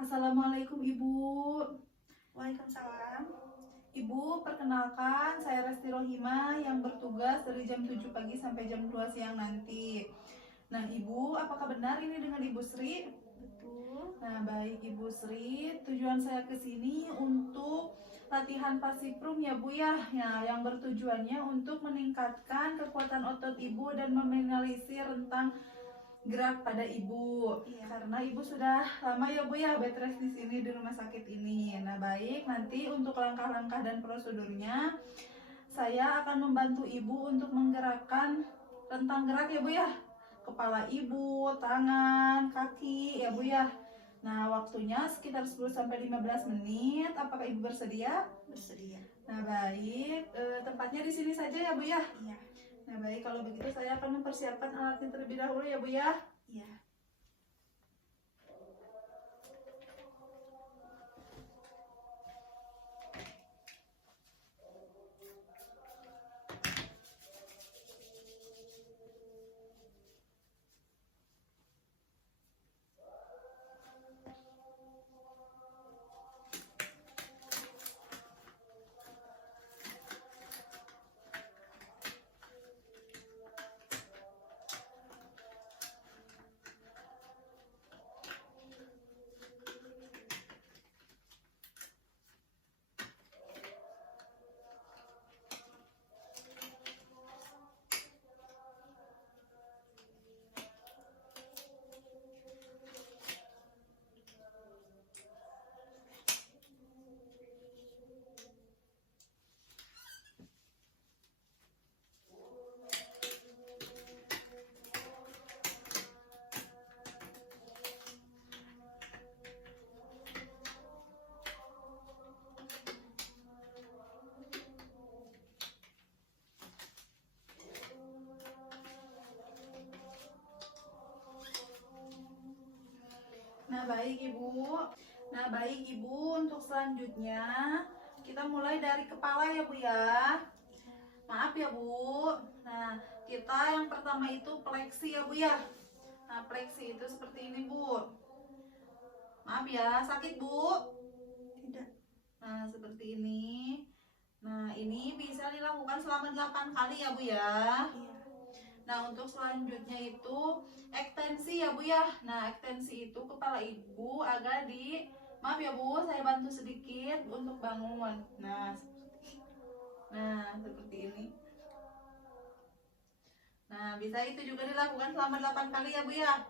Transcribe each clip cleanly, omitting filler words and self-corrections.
Assalamualaikum Ibu. Waalaikumsalam. Ibu, perkenalkan saya Resti Rohima yang bertugas dari jam 7 pagi sampai jam 2 siang nanti. Nah Ibu, apakah benar ini dengan Ibu Sri? Betul. Nah baik Ibu Sri, tujuan saya ke sini untuk latihan pasifrum ya Bu ya. Yang bertujuannya untuk meningkatkan kekuatan otot Ibu dan meminimalisir rentang gerak pada Ibu. Iya. Karena Ibu sudah lama ya Bu ya bed rest di sini di rumah sakit ini. Nah, baik, nanti untuk langkah-langkah dan prosedurnya saya akan membantu Ibu untuk menggerakkan rentang gerak ya Bu ya. Kepala Ibu, tangan, kaki ya Bu ya. Nah, waktunya sekitar 10 sampai 15 menit. Apakah Ibu bersedia? Bersedia. Nah, baik. Tempatnya di sini saja ya Bu ya. Iya. Nah, baik, kalau begitu saya akan mempersiapkan alatnya terlebih dahulu ya Bu ya. Iya. Nah, baik Ibu, untuk selanjutnya kita mulai dari kepala ya Bu ya. Maaf ya Bu. Nah, kita yang pertama itu fleksi ya Bu ya. Nah, fleksi itu seperti ini Bu. Maaf ya, sakit Bu? Tidak. Nah, seperti ini. Nah, ini bisa dilakukan selama 8 kali ya Bu ya. Iya. Nah, untuk selanjutnya itu ekstensi ya Bu ya. Nah, ekstensi itu kepala Ibu agak maaf ya Bu, saya bantu sedikit untuk bangun. Nah, seperti ini. Nah, bisa itu juga dilakukan selama 8 kali ya Bu ya.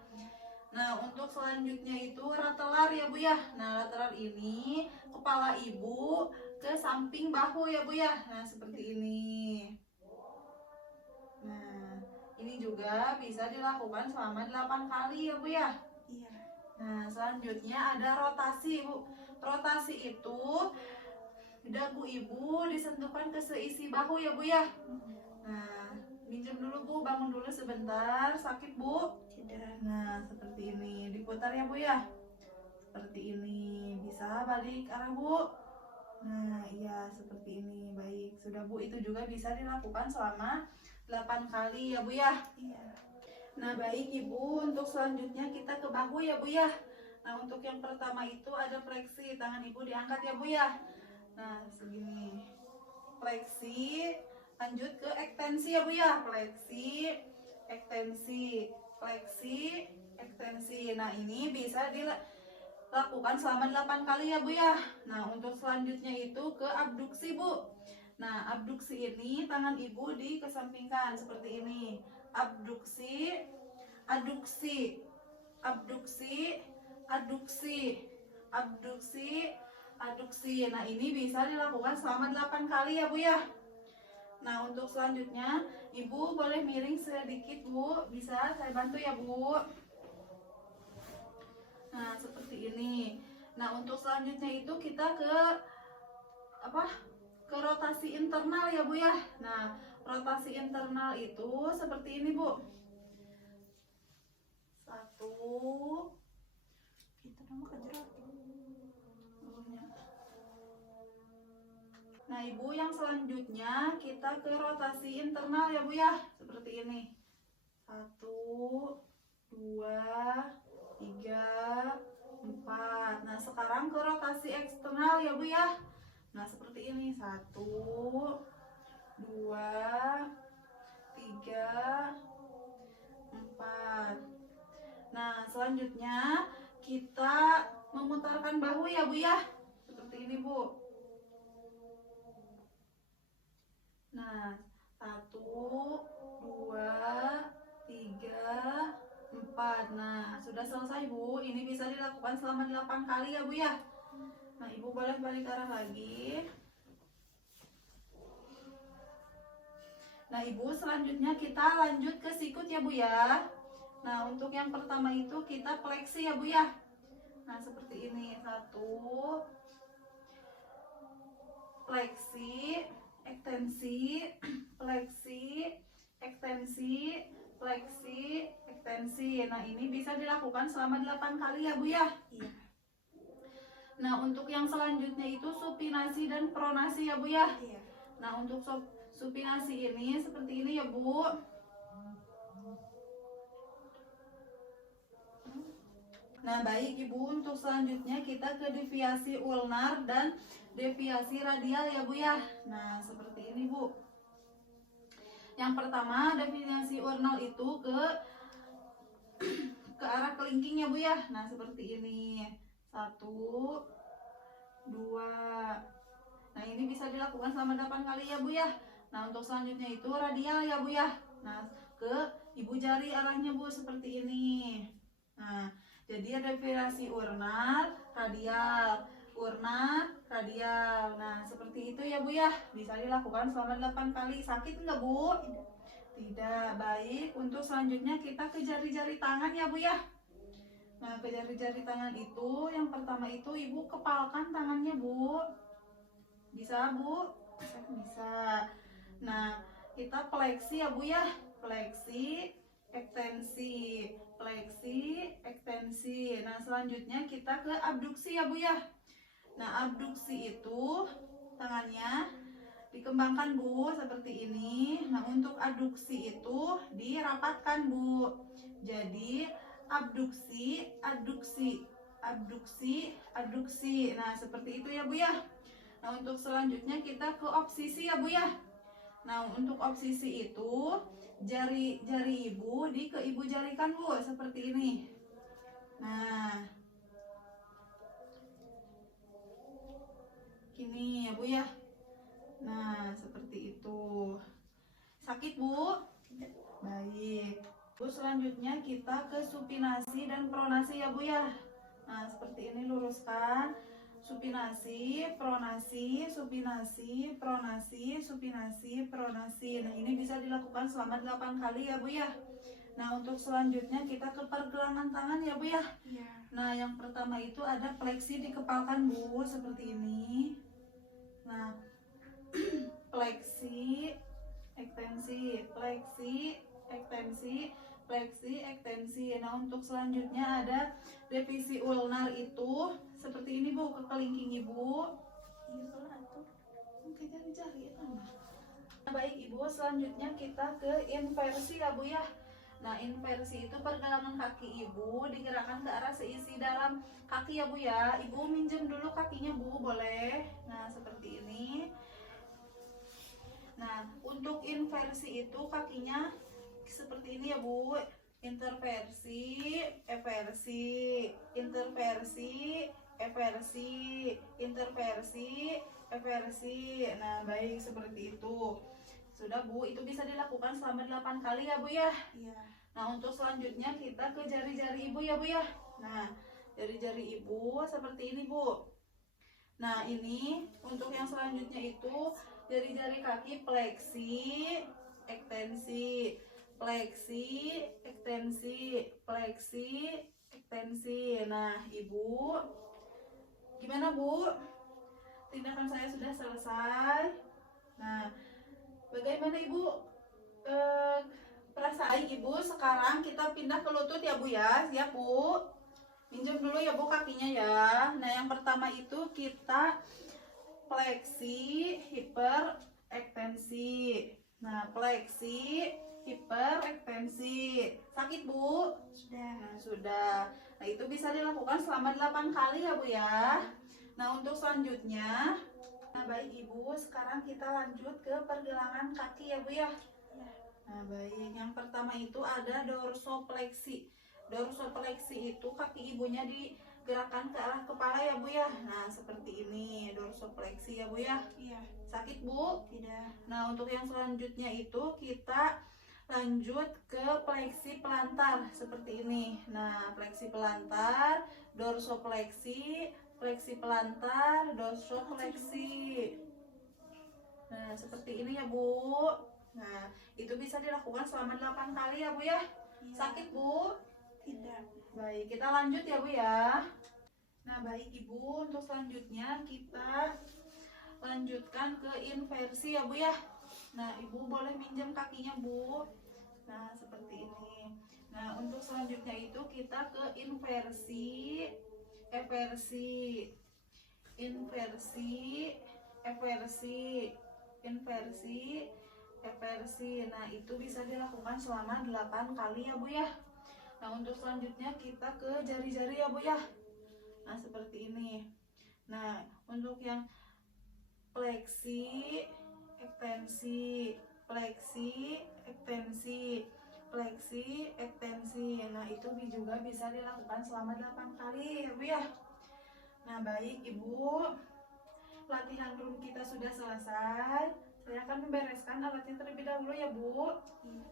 Nah, untuk selanjutnya itu ratelar ya Bu ya. Nah, ratelar ini kepala Ibu ke samping bahu ya Bu ya. Nah, seperti ini. Nah, ini juga bisa dilakukan selama 8 kali ya Bu ya. Iya. Nah, selanjutnya ada rotasi Bu. Rotasi itu dagu Ibu disentuhkan ke seisi bahu ya Bu ya. Nah, minjem dulu Bu, bangun dulu sebentar. Sakit Bu? Tidak. Nah, seperti ini. Diputar ya Bu ya. Seperti ini. Bisa balik arah Bu. Nah, iya seperti ini. Baik, sudah Bu, itu juga bisa dilakukan selama 8 kali ya Bu ya. Iya. Nah, baik Ibu, untuk selanjutnya kita ke bahu ya Bu ya. Nah, untuk yang pertama itu ada fleksi, tangan Ibu diangkat ya Bu ya. Nah, segini. Fleksi, lanjut ke ekstensi ya Bu ya. Fleksi, ekstensi, fleksi, ekstensi. Nah, ini bisa dilakukan selama 8 kali ya Bu ya. Nah, untuk selanjutnya itu ke abduksi Bu. Nah, abduksi ini tangan Ibu dikesampingkan seperti ini. Abduksi, aduksi, abduksi, aduksi, abduksi, aduksi. Nah, ini bisa dilakukan selama 8 kali ya Bu ya. Nah, untuk selanjutnya Ibu boleh miring sedikit Bu. Bisa saya bantu ya Bu. Nah, seperti ini. Nah, untuk selanjutnya itu kita ke ke rotasi internal ya Bu ya. Nah, rotasi internal itu seperti ini Bu. 1. Kita nama kejerat. Nah, Ibu, yang selanjutnya kita ke rotasi internal ya Bu ya. Seperti ini. 1, 2, 3, 4, 4. Nah, sekarang ke rotasi eksternal ya Bu ya. Nah, seperti ini. 1, 2, 3, 4. Nah, selanjutnya kita memutarkan bahu ya Bu ya. Seperti ini Bu. Nah, 1, 2, 3, 4. Nah, sudah selesai Bu. Ini bisa dilakukan selama 8 kali ya Bu ya. Nah, Ibu boleh balik arah lagi. Nah, Ibu selanjutnya kita lanjut ke sikut ya Bu ya. Nah, untuk yang pertama itu kita fleksi ya Bu ya. Nah, seperti ini. 1, fleksi, ekstensi, fleksi, ekstensi, fleksi, ekstensi. Nah, ini bisa dilakukan selama 8 kali ya Bu ya. Iya. Nah, untuk yang selanjutnya itu supinasi dan pronasi ya Bu ya. Iya. Nah, untuk supinasi ini seperti ini ya Bu. Nah, baik Ibu, untuk selanjutnya kita ke deviasi ulnar dan deviasi radial ya Bu ya. Nah, seperti ini Bu. Yang pertama, deviasi ulnar itu ke arah kelingking ya Bu ya. Nah, seperti ini. 1, 2. Nah, ini bisa dilakukan selama 8 kali ya Bu ya. Nah, untuk selanjutnya itu radial ya Bu ya. Nah, ke ibu jari arahnya Bu, seperti ini. Nah, jadi ada deviasi ulnar, radial, ulnar, radial. Nah, seperti itu ya Bu ya. Bisa dilakukan selama 8 kali. Sakit nggak Bu? Tidak. Baik, untuk selanjutnya kita ke jari-jari tangan ya Bu ya. Nah, ke jari-jari tangan itu yang pertama itu Ibu kepalkan tangannya Bu. Bisa Bu? Bisa. Nah, kita fleksi ya Bu ya. Fleksi, ekstensi, fleksi, ekstensi. Nah, selanjutnya kita ke abduksi ya Bu ya. Nah, abduksi itu tangannya dikembangkan Bu, seperti ini. Nah, untuk adduksi itu dirapatkan Bu. Jadi abduksi, adduksi, abduksi, adduksi. Nah, seperti itu ya Bu ya. Nah, untuk selanjutnya kita ke obsisi ya Bu ya. Nah, untuk obsisi itu jari ibu ke ibu jarikan Bu, seperti ini. Nah, gini ya Bu ya. Nah, seperti itu. Sakit Bu? Baik. Bu, selanjutnya kita ke supinasi dan pronasi ya Bu ya. Nah, seperti ini, luruskan. Supinasi, pronasi, supinasi, pronasi, supinasi, pronasi. Nah, ini bisa dilakukan selama 8 kali ya Bu ya. Nah, untuk selanjutnya kita ke pergelangan tangan ya Bu ya. Iya. Nah, yang pertama itu ada fleksi dikepalkan Bu, seperti ini. Nah, fleksi, ekstensi, fleksi, ekstensi, fleksi, ekstensi. Nah, untuk selanjutnya ada divisi ulnar itu seperti ini Bu, ke kelingking Ibu. Iya atuh. Oke, jari-jari ya. Nah, baik Ibu, selanjutnya kita ke inversi ya Bu ya. Nah, inversi itu pergelangan kaki Ibu digerakkan ke arah seisi dalam kaki ya Bu ya. Ibu minjem dulu kakinya Bu, boleh. Nah, seperti ini. Nah, untuk inversi itu kakinya seperti ini ya Bu. Interversi, eversi, interversi, eversi, interversi, eversi. Nah, baik, seperti itu. Sudah Bu, itu bisa dilakukan selama 8 kali ya Bu ya. Iya. Nah, untuk selanjutnya kita ke jari-jari Ibu ya Bu ya. Nah, jari-jari Ibu seperti ini Bu. Nah, ini untuk yang selanjutnya itu jari-jari kaki fleksi, ekstensi, fleksi, ekstensi, fleksi, ekstensi. Nah, Ibu, gimana Bu? Tindakan saya sudah selesai. Nah, bagaimana Ibu? Perasaan Ibu? Sekarang kita pindah ke lutut ya Bu ya. Siap Bu? Minjem dulu ya Bu kakinya ya. Nah, yang pertama itu kita fleksi, hiper, ekstensi. Nah, fleksi, hiperekstensi. Sakit, Bu? Sudah. Nah, sudah. Nah, itu bisa dilakukan selama 8 kali ya, Bu ya. Nah, untuk selanjutnya, nah baik Ibu, sekarang kita lanjut ke pergelangan kaki ya, Bu ya. Ya. Nah, baik. Yang pertama itu ada dorsopleksi. Dorsopleksi itu kaki ibunya digerakkan ke arah kepala ya, Bu ya. Nah, seperti ini, dorsopleksi ya, Bu ya. Iya. Sakit, Bu? Tidak. Nah, untuk yang selanjutnya itu kita lanjut ke fleksi pelantar seperti ini. Nah, fleksi pelantar, dorsopleksi, fleksi pelantar, dorsopleksi. Nah, seperti ini ya, Bu. Nah, itu bisa dilakukan selama 8 kali ya, Bu ya. Iya. Sakit, Bu? Tidak. Baik, kita lanjut ya, Bu ya. Nah, baik Ibu, untuk selanjutnya kita lanjutkan ke inversi ya, Bu ya. Nah, Ibu boleh minjem kakinya, Bu. Nah, seperti ini. Nah, untuk selanjutnya itu kita ke inversi, eversi, inversi, eversi, inversi, eversi. Nah, itu bisa dilakukan selama 8 kali ya, Bu ya. Nah, untuk selanjutnya kita ke jari-jari ya, Bu ya. Nah, seperti ini. Nah, untuk yang fleksi, ekstensi, fleksi, ekstensi, fleksi, ekstensi. Nah, itu juga bisa dilakukan selama 8 kali ya, Bu ya. Nah, baik Ibu. Latihan room kita sudah selesai. Saya akan membereskan alatnya terlebih dahulu ya, Bu. Iya.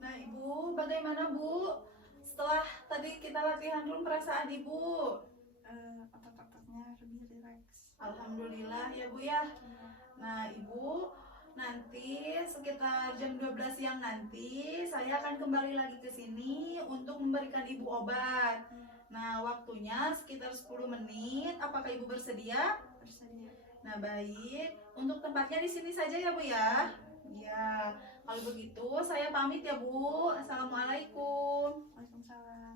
Nah, Ibu, bagaimana, Bu? Setelah tadi kita latihan room, perasaan Ibu? Otot-ototnya lebih rileks. Alhamdulillah ya, Bu ya. Iya. Nah, Ibu, nanti sekitar jam 12 siang nanti saya akan kembali lagi ke sini untuk memberikan Ibu obat. Iya. Nah, waktunya sekitar 10 menit. Apakah Ibu bersedia? Bersedia. Nah, baik. Untuk tempatnya di sini saja ya, Bu ya. Ya, kalau begitu saya pamit ya, Bu. Assalamualaikum. Waalaikumsalam.